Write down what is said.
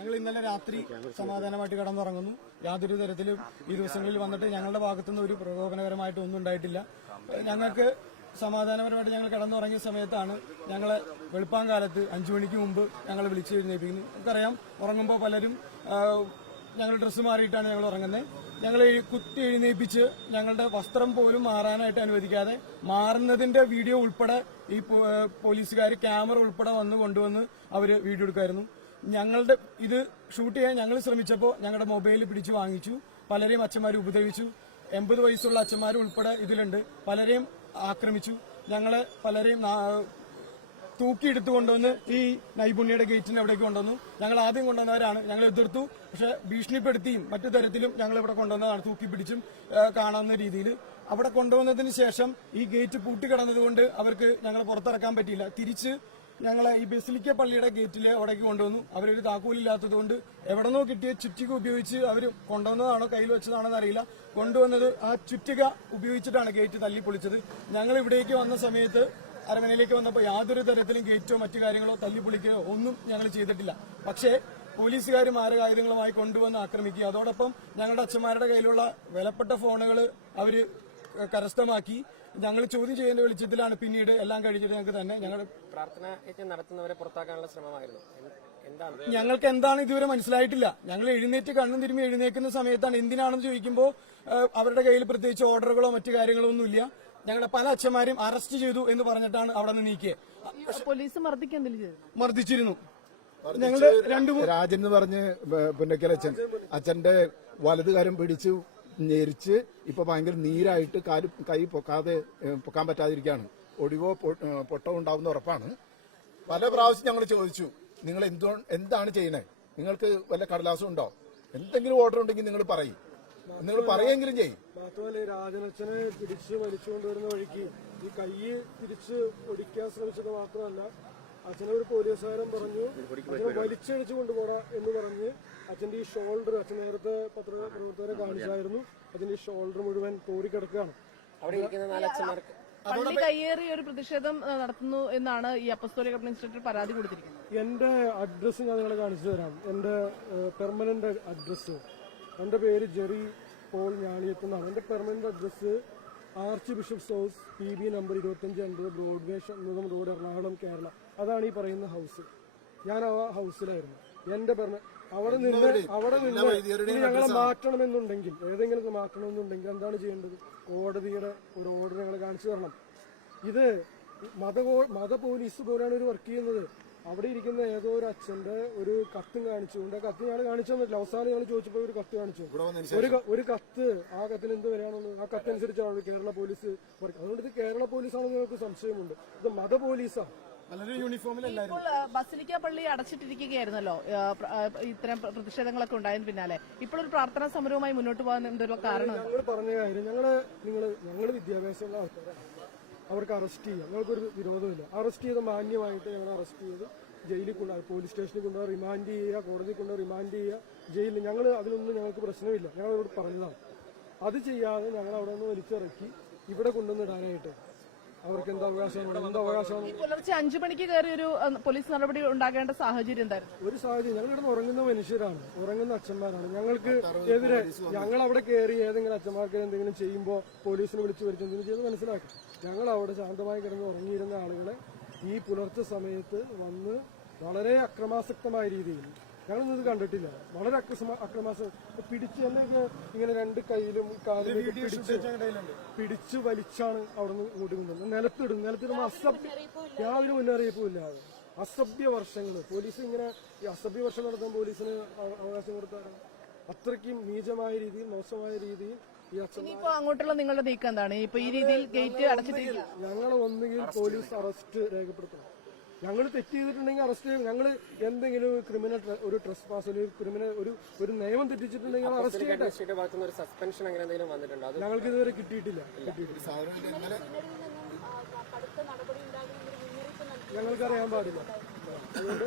ഞങ്ങൾ ഇന്നലെ രാത്രി സമാധാനമായിട്ട് കിടന്നുറങ്ങുന്നു. യാതൊരു തരത്തിലും ഈ ദിവസങ്ങളിൽ വന്നിട്ട് ഞങ്ങളുടെ ഭാഗത്തുനിന്ന് ഒരു പ്രകോപനപരമായിട്ട് ഒന്നും ഉണ്ടായിട്ടില്ല. ഞങ്ങൾക്ക് സമാധാനപരമായിട്ട് ഞങ്ങൾ കിടന്നുറങ്ങിയ സമയത്താണ് ഞങ്ങളെ വെളുപ്പാങ്കാലത്ത് 5 മണിക്ക് മുമ്പ് ഞങ്ങൾ വിളിച്ചു എഴുന്നേൽപ്പിക്കുന്നത്. നമുക്കറിയാം, ഉറങ്ങുമ്പോൾ പലരും ഞങ്ങൾ ഡ്രസ്സ് മാറിയിട്ടാണ് ഞങ്ങൾ ഉറങ്ങുന്നത്. ഞങ്ങൾ കുത്തി എഴുന്നേൽപ്പിച്ച് ഞങ്ങളുടെ വസ്ത്രം പോലും മാറാനായിട്ട് അനുവദിക്കാതെ മാറുന്നതിന്റെ വീഡിയോ ഉൾപ്പെടെ ഈ പോലീസുകാർ ക്യാമറ ഉൾപ്പെടെ കൊണ്ടുവന്ന് അവര് വീഡിയോ എടുക്കായിരുന്നു. ഞങ്ങളുടെ ഇത് ഷൂട്ട് ചെയ്യാൻ ഞങ്ങൾ ശ്രമിച്ചപ്പോൾ ഞങ്ങളുടെ മൊബൈൽ പിടിച്ചു വാങ്ങിച്ചു. പലരെയും അച്ഛന്മാർ ഉപദ്രവിച്ചു. 80 വയസ്സുള്ള അച്ഛന്മാർ ഉൾപ്പെടെ ഇതിലുണ്ട്. പലരെയും ആക്രമിച്ചു. ഞങ്ങളെ പലരെയും തൂക്കിയെടുത്തു കൊണ്ടുവന്ന് ഈ നൈപുണ്യയുടെ ഗേറ്റിന് അവിടേക്ക് കൊണ്ടുവന്നു. ഞങ്ങൾ ആദ്യം കൊണ്ടുവന്നവരാണ്. ഞങ്ങൾ എതിർത്തു. പക്ഷെ ഭീഷണിപ്പെടുത്തിയും മറ്റു തരത്തിലും ഞങ്ങൾ ഇവിടെ കൊണ്ടുവന്നതാണ്. തൂക്കിപ്പിടിച്ചും കാണാവുന്ന രീതിയിൽ അവിടെ കൊണ്ടുവന്നതിന് ശേഷം ഈ ഗേറ്റ് പൂട്ടിക്കിടന്നതുകൊണ്ട് അവർക്ക് ഞങ്ങൾ പുറത്തിറക്കാൻ പറ്റിയില്ല. തിരിച്ച് ഞങ്ങളെ ഈ ബസിലിക്ക പള്ളിയുടെ ഗേറ്റിൽ അവിടേക്ക് കൊണ്ടുവന്നു. അവരൊരു താക്കോലില്ലാത്തതുകൊണ്ട് എവിടെന്നോ കിട്ടിയ ചുറ്റിക ഉപയോഗിച്ച് അവർ കൊണ്ടുവന്നതാണോ കയ്യിൽ വെച്ചതാണോ അറിയില്ല. കൊണ്ടുവന്നത് ആ ചുറ്റിക ഉപയോഗിച്ചിട്ടാണ് ഗേറ്റ് തല്ലി പൊളിച്ചത്. ഞങ്ങൾ ഇവിടേക്ക് വന്ന സമയത്ത് അരമനയിലേക്ക് വന്നപ്പോൾ യാതൊരു തരത്തിലും ഗേറ്റോ മറ്റു കാര്യങ്ങളോ തല്ലിപ്പൊളിക്കുകയോ ഒന്നും ഞങ്ങൾ ചെയ്തിട്ടില്ല. പക്ഷേ പോലീസുകാർ മാരകായുധങ്ങളുമായി കൊണ്ടുവന്ന് ആക്രമിക്കുക. അതോടൊപ്പം ഞങ്ങളുടെ അച്ഛന്മാരുടെ കയ്യിലുള്ള വിലപ്പെട്ട ഫോണുകൾ അവര് കരസ്ഥമാക്കി. ഞങ്ങൾ ചോദ്യം ചെയ്യുന്ന വെളിച്ചത്തിലാണ് പിന്നീട് എല്ലാം കഴിഞ്ഞിട്ട് ഞങ്ങൾക്ക് തന്നെ ഞങ്ങൾ പ്രാർത്ഥന നടത്തുന്നവരെ പുറത്താക്കാനുള്ള ശ്രമമായിരുന്നു. ഞങ്ങൾക്ക് എന്താണ് ഇതുവരെ മനസ്സിലായിട്ടില്ല. ഞങ്ങൾ എഴുന്നേറ്റ് കണ്ണും തിരുമ്മി എഴുന്നേക്കുന്ന സമയത്താണ് എന്തിനാണെന്ന് ചോദിക്കുമ്പോൾ അവരുടെ കയ്യിൽ പ്രത്യേകിച്ച് ഓർഡറുകളോ മറ്റു കാര്യങ്ങളോ ഒന്നുമില്ല. ഞങ്ങളുടെ പല അച്ഛന്മാരും അറസ്റ്റ് ചെയ്തു എന്ന് പറഞ്ഞിട്ടാണ് അവിടെ നിന്ന് നീക്കിയത്. പോലീസ് മർദ്ദിച്ചിരുന്നു. ഞങ്ങളുടെ രാജൻ എന്ന് പറഞ്ഞ് പുന്നക്കൽ അച്ഛന്റെ വലതുകാരം പിടിച്ചു ഞെരിച്ച് ഇപ്പൊ ഭയങ്കര നീരായിട്ട് കൈ പൊക്കാൻ പറ്റാതിരിക്കുകയാണ്. ഒടിവോ പൊട്ടോ ഉണ്ടാവുന്ന ഉറപ്പാണ്. പല പ്രാവശ്യം ഞങ്ങൾ ചോദിച്ചു, നിങ്ങൾ എന്താണ് ചെയ്യുന്നത്? നിങ്ങൾക്ക് വല്ല കടലാസും ഉണ്ടോ? എന്തെങ്കിലും ഓർഡർ ഉണ്ടെങ്കിൽ നിങ്ങൾ പറയും. നിങ്ങൾ പറയെങ്കിലും ചെയ്യും. മാത്രമല്ല, രാജനച്ഛനെ പിടിച്ച് വലിച്ചുകൊണ്ടുവരുന്ന വഴിക്ക് ഈ കൈ തിരിച്ച് ഒടിക്കാൻ ശ്രമിച്ചത് മാത്രമല്ല, അച്ഛനെ ഒരു പോലീസുകാരൻ പറഞ്ഞു അച്ഛനെ വലിച്ചടിച്ചു കൊണ്ടുപോടാ എന്ന് പറഞ്ഞ് അച്ഛന്റെ ഈ ഷോൾഡർ, അച്ഛൻ നേരത്തെ പത്രപ്രവർത്തകരെ കാണിച്ചായിരുന്നു, അതിന്റെ ഈ ഷോൾഡർ മുഴുവൻ കോറിക്കിടക്കുകയാണ്. അവിടെ ഇരിക്കുന്ന 4 അച്ഛന്മാർക്ക് പള്ളി കയ്യേറി ഒരു പ്രതിഷേധം നടത്തുന്നു എന്നാണ് ഈ അപ്പസ്തോലിക ഇൻസ്റ്റിറ്റ്യൂട്ട് പരാതി കൊടുത്തിരിക്കുന്നത്. എന്റെ അഡ്രസ്സ് ഞാൻ നിങ്ങളെ കാണിച്ചു തരാം. എന്റെ പെർമനന്റ് അഡ്രസ്സ്, എന്റെ പേര് ജെറി പോൾ ഞാണിയത്തെന്നാണ്. എന്റെ permanent address archbishop's house, PB number 2550 Broadway Shanmugham road, Ernakulam, Kerala. അതാണ് ഈ പറയുന്ന ഹൗസ്. ഞാൻ ആ ഹൗസിലായിരുന്നു. എന്റെ അവിടെ നിന്ന് ഞങ്ങളെ മാറ്റണമെന്നുണ്ടെങ്കിൽ, ഏതെങ്കിലും മാറ്റണമെന്നുണ്ടെങ്കിൽ എന്താണ് ചെയ്യേണ്ടത്? കോടതിയുടെ ഒരു ഓർഡർ ഞങ്ങൾ കാണിച്ചു തരണം. ഇത് മത പോലീസ് പോലെയാണ് ഒരു വർക്ക് ചെയ്യുന്നത്. അവിടെ ഇരിക്കുന്ന ഏതോ ഒരു അച്ഛന്റെ ഒരു കത്തും കാണിച്ചുകൊണ്ട്, ആ കത്ത് ഞാൻ കാണിച്ചു തന്നിട്ടില്ല. അവസാനം ഞങ്ങൾ ചോദിച്ചപ്പോൾ ഒരു കത്ത് കാണിച്ചു. ഒരു കത്ത്, ആ കത്തിന് എന്ത് വരാണെന്ന്, ആ കത്തനുസരിച്ചാണ് കേരള പോലീസ് വർക്ക്. അതുകൊണ്ട് ഇത് കേരള പോലീസാണെന്ന് ഞങ്ങൾക്ക് സംശയമുണ്ട്. ഇത് മത പോലീസാണ്. ഇപ്പോൾ ബസിലിക്ക പള്ളി അടച്ചിട്ടിരിക്കുകയായിരുന്നല്ലോ ഇത്തരം പ്രതിഷേധങ്ങളൊക്കെ ഉണ്ടായതിന് പിന്നാലെ. ഇപ്പോൾ ഒരു പ്രാർത്ഥനാ സമരവുമായി മുന്നോട്ട് പോകാൻ എന്തൊരു കാരണം? ഞങ്ങൾ പറഞ്ഞ കാര്യം, ഞങ്ങള് വിദ്യാഭ്യാസമുള്ള ആൾക്കാരാണ്. അവർക്ക് അറസ്റ്റ് ചെയ്യാം, ഞങ്ങൾക്കൊരു വിരോധമില്ല. അറസ്റ്റ് ചെയ്ത് മാന്യമായിട്ട് ഞങ്ങൾ അറസ്റ്റ് ചെയ്ത് ജയിലിൽ കൊണ്ടുപോയി, പോലീസ് സ്റ്റേഷനിൽ കൊണ്ടുപോയി റിമാൻഡ് ചെയ്യുക, കോടതിയിൽ കൊണ്ടുപോയി റിമാൻഡ് ചെയ്യുക, ജയിലിൽ. ഞങ്ങൾ അതിനൊന്നും ഞങ്ങൾക്ക് പ്രശ്നമില്ല. ഞങ്ങൾ അവരോട് പറഞ്ഞതാണ്. അത് ചെയ്യാതെ ഞങ്ങൾ അവിടെ നിന്ന് വലിച്ചിറക്കി ഇവിടെ കൊണ്ടുവന്നിടാനായിട്ട് അവർക്ക് എന്താ അവകാശമാണ്? പുലർച്ചെ 5 മണിക്ക് കയറി ഒരു പോലീസ് നടപടി ഉണ്ടാകേണ്ട സാഹചര്യം എന്തായിരുന്നു? ഒരു സാഹചര്യം, ഞങ്ങളിവിടെ ഉറങ്ങുന്ന മനുഷ്യരാണ്, ഉറങ്ങുന്ന അച്ഛന്മാരാണ്. ഞങ്ങൾക്ക് എതിരെ ഞങ്ങൾ അവിടെ കയറി ഏതെങ്കിലും അച്ഛന്മാർക്ക് എന്തെങ്കിലും ചെയ്യുമ്പോൾ പോലീസിനെ വിളിച്ചു വരുത്തി എന്തെങ്കിലും ചെയ്ത് മനസ്സിലാക്കും. ഞങ്ങൾ അവിടെ ശാന്തമായി കിടന്ന് ഉറങ്ങിയിരുന്ന ആളുകളെ ഈ പുലർച്ചെ സമയത്ത് വന്ന് വളരെ അക്രമാസക്തമായ രീതിയിൽ, ഞങ്ങളൊന്നും ഇത് കണ്ടിട്ടില്ല, വളരെ പിടിച്ച് തന്നെ ഇങ്ങനെ 2 കൈയിലും കാലിലും പിടിച്ച് വലിച്ചാണ് അവിടെ നിന്ന് ഇങ്ങോട്ട് കൊണ്ടുവന്നത്. നിലത്തിടുമ്പോൾ യാതൊരു മുന്നറിയിപ്പും ഇല്ലാതെ അസഭ്യ വർഷങ്ങൾ. പോലീസ് ഇങ്ങനെ ഈ അസഭ്യ വർഷം നടത്താൻ പോലീസിന് അവകാശം കൊടുത്താൽ അത്രയ്ക്കും നീചമായ രീതിയിൽ, മോശമായ രീതിയിൽ ഈ ഇപ്പൊ അങ്ങോട്ടുള്ള നിങ്ങളുടെ നീക്കം എന്താണ്? ഇപ്പൊ ഈ രീതിയിൽ ഗേറ്റ് അടച്ചിട്ടില്ല. ഞങ്ങൾ ഒന്നുകിൽ പോലീസ് അറസ്റ്റ് രേഖപ്പെടുത്തണം. ഞങ്ങൾ തെറ്റ് ചെയ്തിട്ടുണ്ടെങ്കിൽ അറസ്റ്റ് ചെയ്യും. ഞങ്ങൾ എന്തെങ്കിലും ക്രിമിനൽ ഒരു ട്രസ്പാസ്, ഒരു നിയമം തെറ്റിച്ചിട്ടുണ്ടെങ്കിൽ അറസ്റ്റ് ചെയ്യട്ടെ. ഞങ്ങൾക്ക് ഇതുവരെ കിട്ടിയിട്ടില്ല. ഞങ്ങൾക്കറിയാൻ പാടില്ല. അതുകൊണ്ട്